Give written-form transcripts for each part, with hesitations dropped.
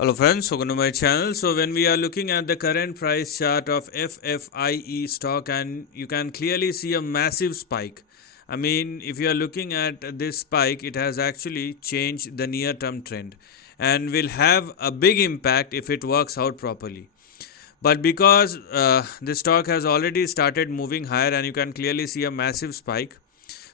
Hello friends, welcome to my channel. So when we are looking at the current price chart of FFIE stock, and you can clearly see a massive spike. I mean, if you are looking at this spike, it has actually changed the near term trend and will have a big impact if it works out properly. But because the stock has already started moving higher and you can clearly see a massive spike,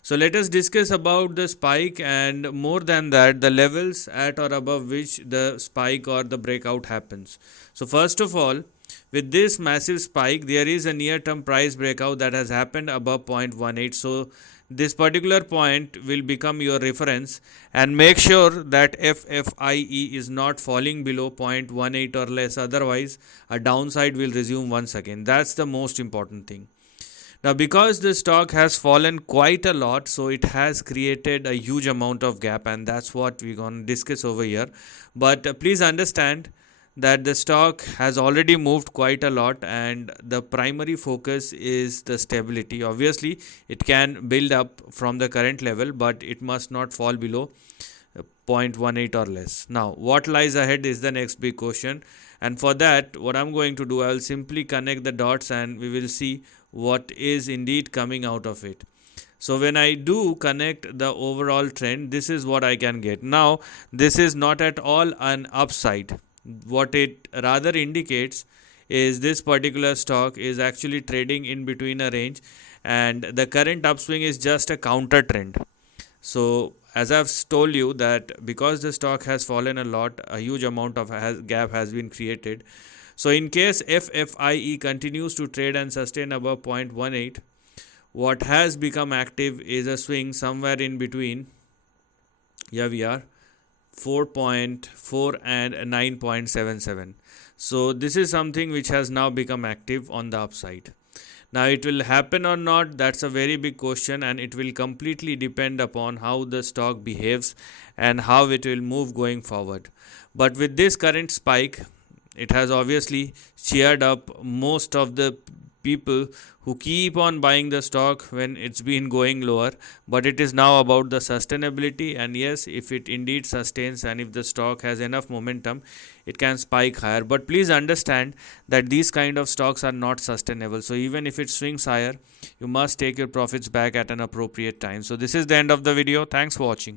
so let us discuss about the spike and more than that the levels at or above which the spike or the breakout happens. So first of all, with this massive spike there is a near term price breakout that has happened above 0.18. So this particular point will become your reference, and make sure that FFIE is not falling below 0.18 or less, otherwise a downside will resume once again. That's the most important thing. Now, because the stock has fallen quite a lot, so it has created a huge amount of gap, and that's what we're going to discuss over here. But please understand that the stock has already moved quite a lot, and the primary focus is the stability. Obviously, it can build up from the current level, but it must not fall below 0.18 or less. Now, what lies ahead is the next big question, and for that, what I'm going to do, I will simply connect the dots and we will see what is indeed coming out of it. So when I do connect the overall trend, this is what I can get. Now, this is not at all an upside. What it rather indicates is this particular stock is actually trading in between a range, and the current upswing is just a counter trend. So as I've told you that because the stock has fallen a lot, a huge amount of gap has been created. So in case FFIE continues to trade and sustain above 0.18, what has become active is a swing somewhere in between, here we are, 4.4 and 9.77. So this is something which has now become active on the upside. Now it will happen or not, that's a very big question, and it will completely depend upon how the stock behaves and how it will move going forward. But with this current spike, it has obviously cheered up most of the people who keep on buying the stock when it's been going lower. But it is now about the sustainability, and yes, if it indeed sustains and if the stock has enough momentum, it can spike higher. But please understand that these kind of stocks are not sustainable. So even if it swings higher, you must take your profits back at an appropriate time. So this is the end of the video. Thanks for watching.